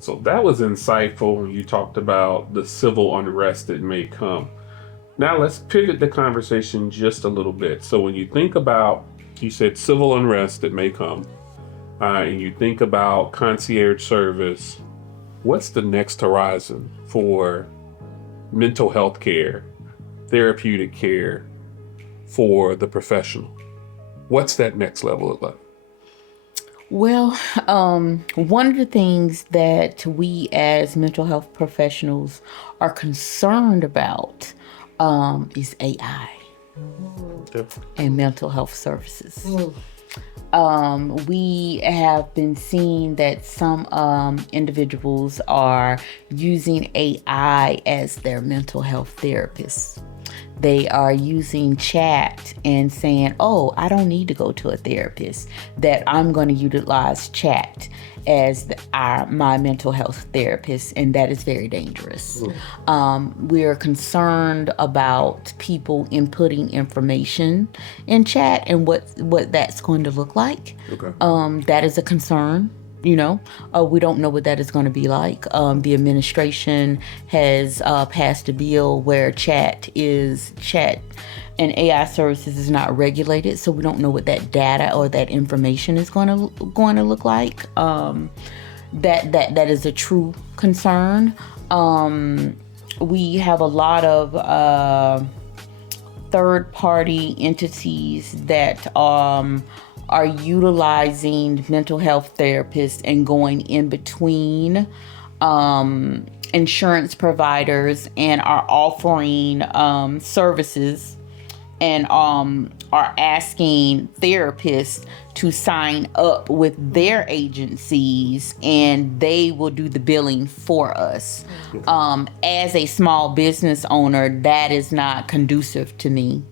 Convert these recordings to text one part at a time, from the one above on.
So that was insightful when you talked about the civil unrest that may come. Now let's pivot the conversation just a little bit. So when you think about, you said civil unrest that may come, and you think about concierge service, what's the next horizon for mental health care, therapeutic care for the professional? What's that next level of life? Well, one of the things that we as mental health professionals are concerned about is AI Yeah. and mental health services. We have been seeing that some individuals are using AI as their mental health therapists. They are using chat and saying, oh, I don't need to go to a therapist, that I'm going to utilize chat as my mental health therapist, and that is very dangerous. We're concerned about people inputting information in chat and what that's going to look like. Okay. That is a concern. We don't know what that is going to be like. The administration has passed a bill where chat and AI services is not regulated, so we don't know what that data or that information is going to look like. That is a true concern. We have a lot of third-party entities that are utilizing mental health therapists and going in between insurance providers and are offering services and are asking therapists to sign up with their agencies, and they will do the billing for us. As a small business owner, that is not conducive to me.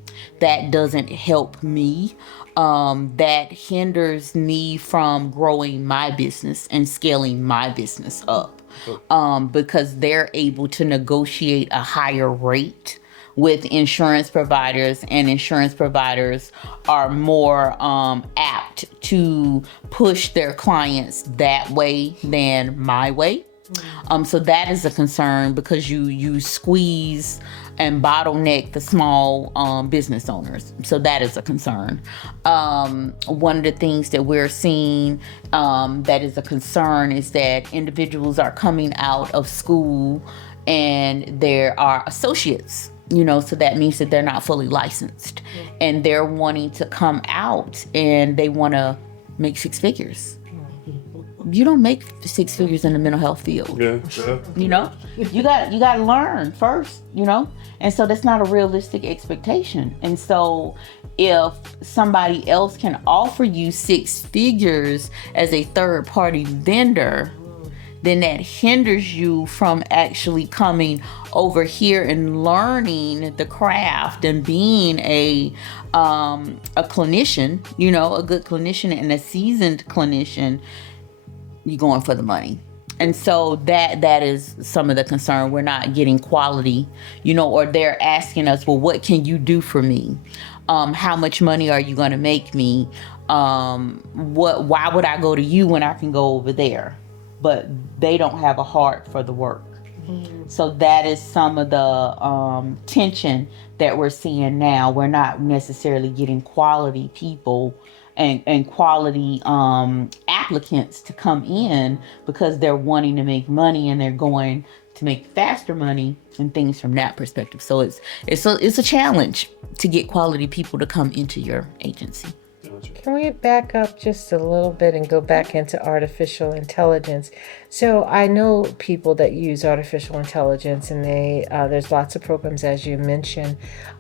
That doesn't help me. That hinders me from growing my business and scaling my business up, because they're able to negotiate a higher rate with insurance providers, and insurance providers are more apt to push their clients that way than my way. So that is a concern, because you squeeze and bottleneck the small business owners. So that is a concern. One of the things that we're seeing that is a concern is that individuals are coming out of school and there are associates. So that means that they're not fully licensed, and they're wanting to come out and they want to make six figures. You don't make six figures in the mental health field. Yeah. You got to learn first. And so that's not a realistic expectation. And so if somebody else can offer you six figures as a third party vendor, then that hinders you from actually coming over here and learning the craft and being a clinician, a good clinician and a seasoned clinician. You're going for the money. And so that is some of the concern. We're not getting quality, or they're asking us, well, what can you do for me? How much money are you going to make me? Why would I go to you when I can go over there? But they don't have a heart for the work. So that is some of the tension that we're seeing now. We're not necessarily getting quality people and quality applicants to come in, because they're wanting to make money and they're going to make faster money and things from that perspective. So it's a challenge to get quality people to come into your agency. Can we back up just a little bit and go back into artificial intelligence? So I know people that use artificial intelligence, and there's lots of programs, as you mentioned.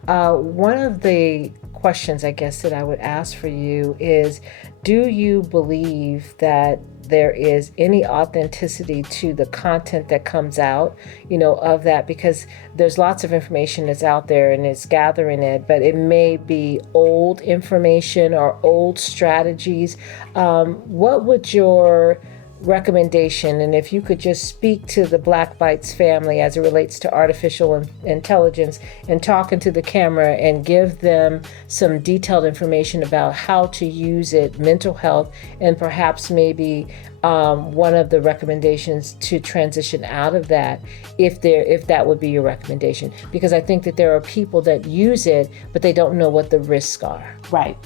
One of the questions, I guess, that I would ask for you is, do you believe that there is any authenticity to the content that comes out, of that? Because there's lots of information that's out there and it's gathering it, but it may be old information or old strategies. What would your recommendation, and if you could just speak to the Black Bites family as it relates to artificial intelligence and talk into the camera and give them some detailed information about how to use it, mental health, and perhaps maybe one of the recommendations to transition out of that, if that would be your recommendation, because I think that there are people that use it but they don't know what the risks are. Right.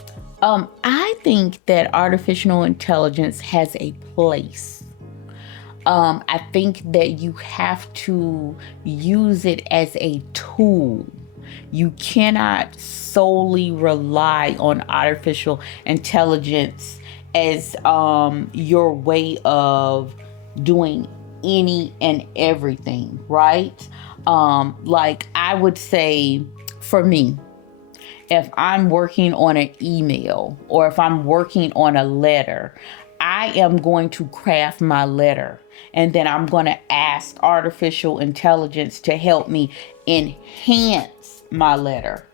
I think that artificial intelligence has a place. I think that you have to use it as a tool. You cannot solely rely on artificial intelligence as your way of doing any and everything, right? Like I would say, for me, if I'm working on an email or if I'm working on a letter, I am going to craft my letter, and then I'm going to ask artificial intelligence to help me enhance my letter.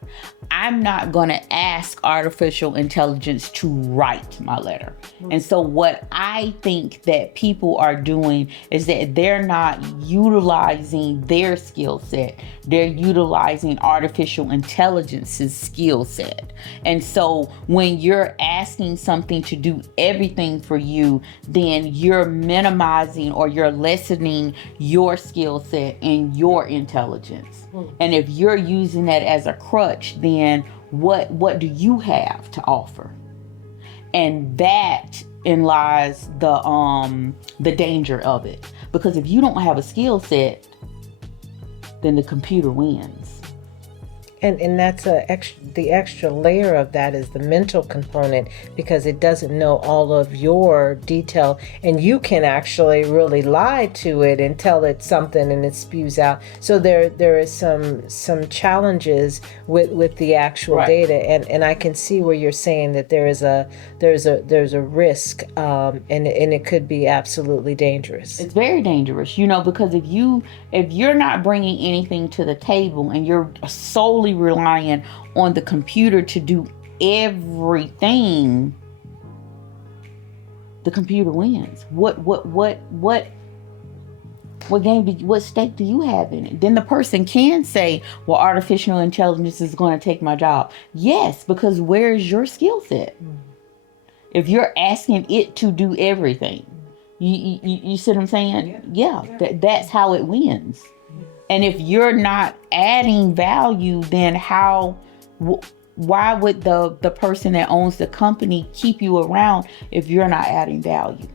I'm not going to ask artificial intelligence to write my letter. And so what I think that people are doing is that they're not utilizing their skill set. They're utilizing artificial intelligence's skill set. And so when you're asking something to do everything for you, then you're minimizing or you're lessening your skill set and your intelligence. And if you're using that as a crutch, then what do you have to offer? And that in lies the danger of it. Because if you don't have a skill set, then the computer wins. And that's the extra layer of that is the mental component, because it doesn't know all of your detail, and you can actually really lie to it and tell it something and it spews out. So there is some challenges with the actual Right. data, and I can see where you're saying that there's a risk, and it could be absolutely dangerous. It's very dangerous, because if you're not bringing anything to the table and you're solely relying on the computer to do everything, the computer wins. What stake do you have in it? Then the person can say, well, artificial intelligence is going to take my job. Yes, because where's your skill set? If you're asking it to do everything, you see what I'm saying? Yeah, that's how it wins. And if you're not adding value, then why would the person that owns the company keep you around if you're not adding value?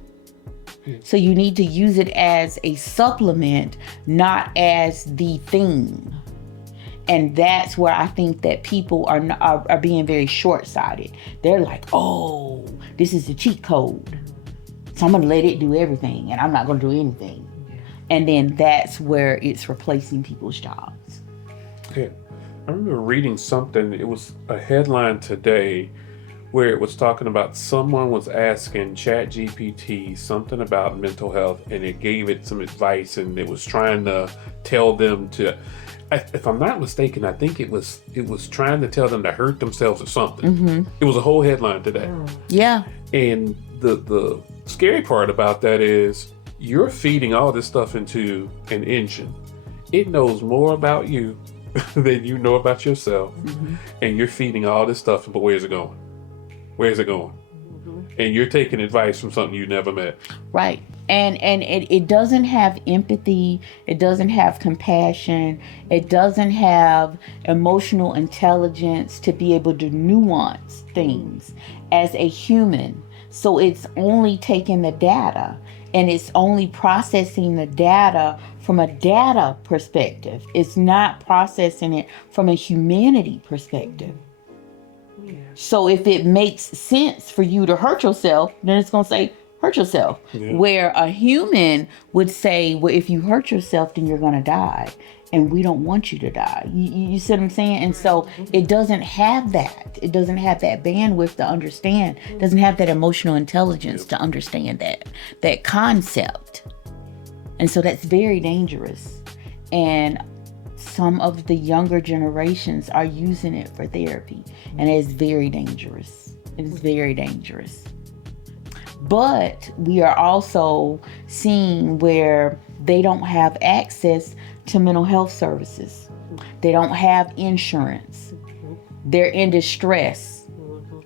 So you need to use it as a supplement, not as the thing. And that's where I think that people are being very short-sighted. They're like, oh, this is the cheat code, so I'm going to let it do everything and I'm not going to do anything. And then that's where it's replacing people's jobs. Yeah. I remember reading something, it was a headline today where it was talking about someone was asking ChatGPT something about mental health, and it gave it some advice, and it was trying to tell them to, if I'm not mistaken, I think it was trying to tell them to hurt themselves or something. Mm-hmm. It was a whole headline today. Yeah. And the scary part about that is you're feeding all this stuff into an engine. It knows more about you than you know about yourself. Mm-hmm. And you're feeding all this stuff, but where's it going? Where's it going? Mm-hmm. And you're taking advice from something you never met. Right. And it doesn't have empathy. It doesn't have compassion. It doesn't have emotional intelligence to be able to nuance things as a human. So it's only taking the data, and it's only processing the data from a data perspective. It's not processing it from a humanity perspective. Yeah. So if it makes sense for you to hurt yourself, then it's going to say, hurt yourself. Yeah. Where a human would say, well, if you hurt yourself, then you're going to die. And we don't want you to die. You see what I'm saying? And so it doesn't have that. It doesn't have that bandwidth to understand. It doesn't have that emotional intelligence to understand that concept. And so that's very dangerous. And some of the younger generations are using it for therapy. And it's very dangerous. It is very dangerous. But we are also seeing where they don't have access to mental health services. They don't have insurance. They're in distress,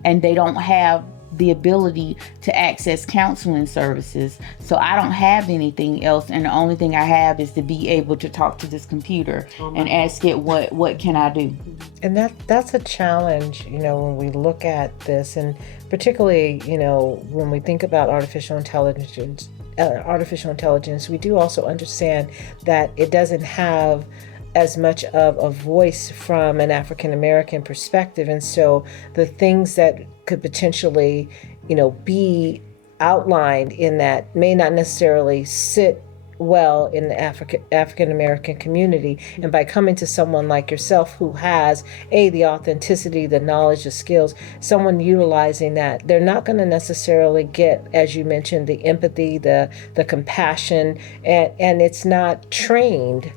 and they don't have the ability to access counseling services. So I don't have anything else, and the only thing I have is to be able to talk to this computer and ask it what can I do. And that's a challenge, when we look at this, and particularly, when we think about artificial intelligence, we do also understand that it doesn't have as much of a voice from an African American perspective. And so the things that could potentially, be outlined in that may not necessarily sit well in the African American community. And by coming to someone like yourself who has the authenticity, the knowledge, the skills, someone utilizing that, they're not going to necessarily get, as you mentioned, the empathy, the compassion, and it's not trained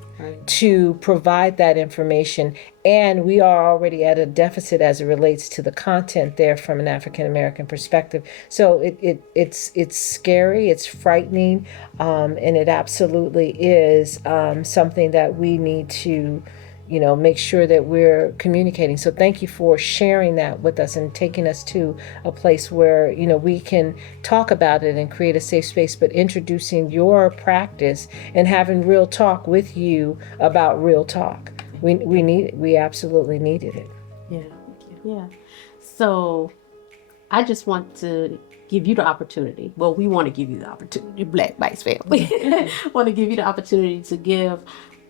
to provide that information. And we are already at a deficit as it relates to the content there from an African American perspective. So it's scary, it's frightening, and it absolutely is something that we need to make sure that we're communicating. So thank you for sharing that with us and taking us to a place where, we can talk about it and create a safe space, but introducing your practice and having real talk with you about real talk. We absolutely needed it. Yeah. So I just want to give you the opportunity. Well, we want to give you the opportunity, Black Bites family. Want to give you the opportunity to give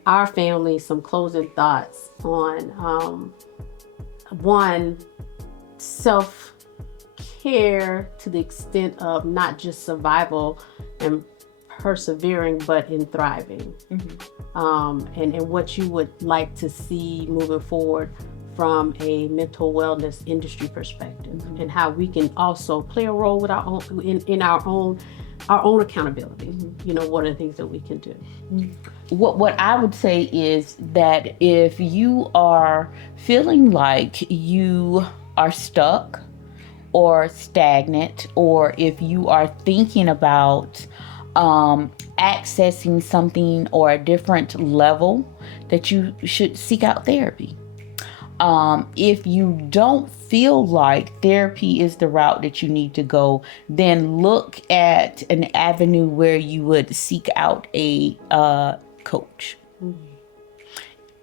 our family some closing thoughts on one, self-care to the extent of not just survival and persevering, but in thriving. And what you would like to see moving forward from a mental wellness industry perspective, and how we can also play a role with our own in our own accountability. What are the things that we can do? What I would say is that if you are feeling like you are stuck or stagnant, or if you are thinking about accessing something or a different level, that you should seek out therapy. If you don't feel like therapy is the route that you need to go, then look at an avenue where you would seek out a coach.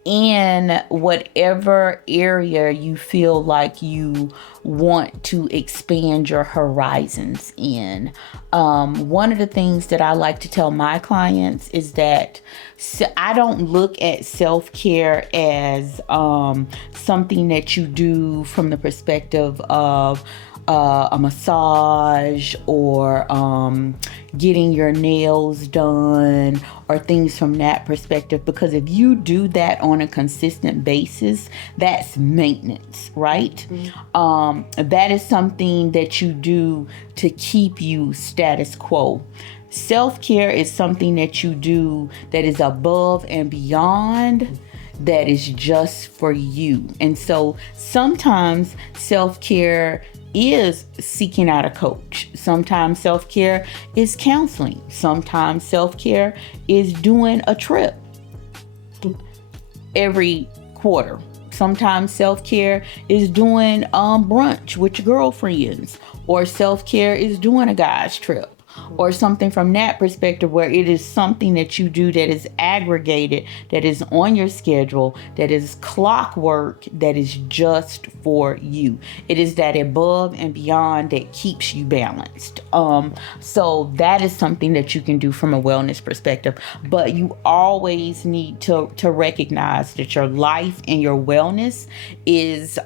In whatever area you feel like you want to expand your horizons in. One of the things that I like to tell my clients is that I don't look at self-care as something that you do from the perspective of a massage or getting your nails done or things from that perspective, because if you do that on a consistent basis, that's maintenance, right? That is something that you do to keep you status quo. Self-care is something that you do that is above and beyond, that is just for you. And so sometimes self-care is seeking out a coach. Sometimes self-care is counseling. Sometimes self-care is doing a trip every quarter. Sometimes self-care is doing brunch with your girlfriends, or self-care is doing a guy's trip, or something from that perspective, where it is something that you do that is aggregated, that is on your schedule, that is clockwork, that is just for you. It is that above and beyond that keeps you balanced. So that is something that you can do from a wellness perspective, but you always need to recognize that your life and your wellness is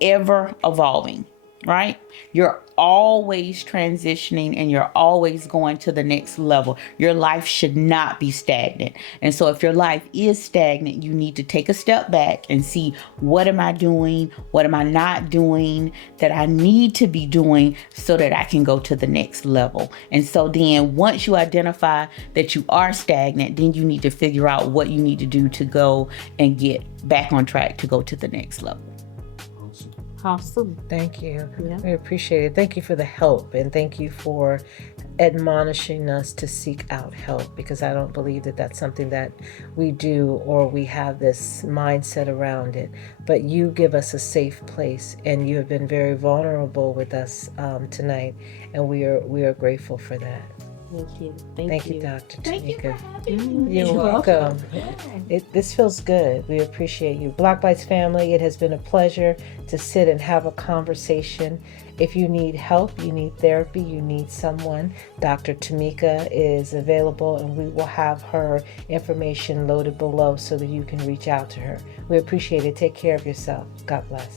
ever evolving. Right? You're always transitioning and you're always going to the next level. Your life should not be stagnant. And so if your life is stagnant, you need to take a step back and see, what am I doing? What am I not doing that I need to be doing so that I can go to the next level? And so then once you identify that you are stagnant, then you need to figure out what you need to do to go and get back on track to go to the next level. Awesome. Thank you. Yeah. We appreciate it. Thank you for the help, and thank you for admonishing us to seek out help, because I don't believe that that's something that we do or we have this mindset around it. But you give us a safe place, and you have been very vulnerable with us tonight, and we are grateful for that. Thank you. Thank you, Dr. Thank you for Tameka. having me. You're welcome. This feels good. We appreciate you. Black Bites family, it has been a pleasure to sit and have a conversation. If you need help, you need therapy, you need someone, Dr. Tameka is available, and we will have her information loaded below so that you can reach out to her. We appreciate it. Take care of yourself. God bless.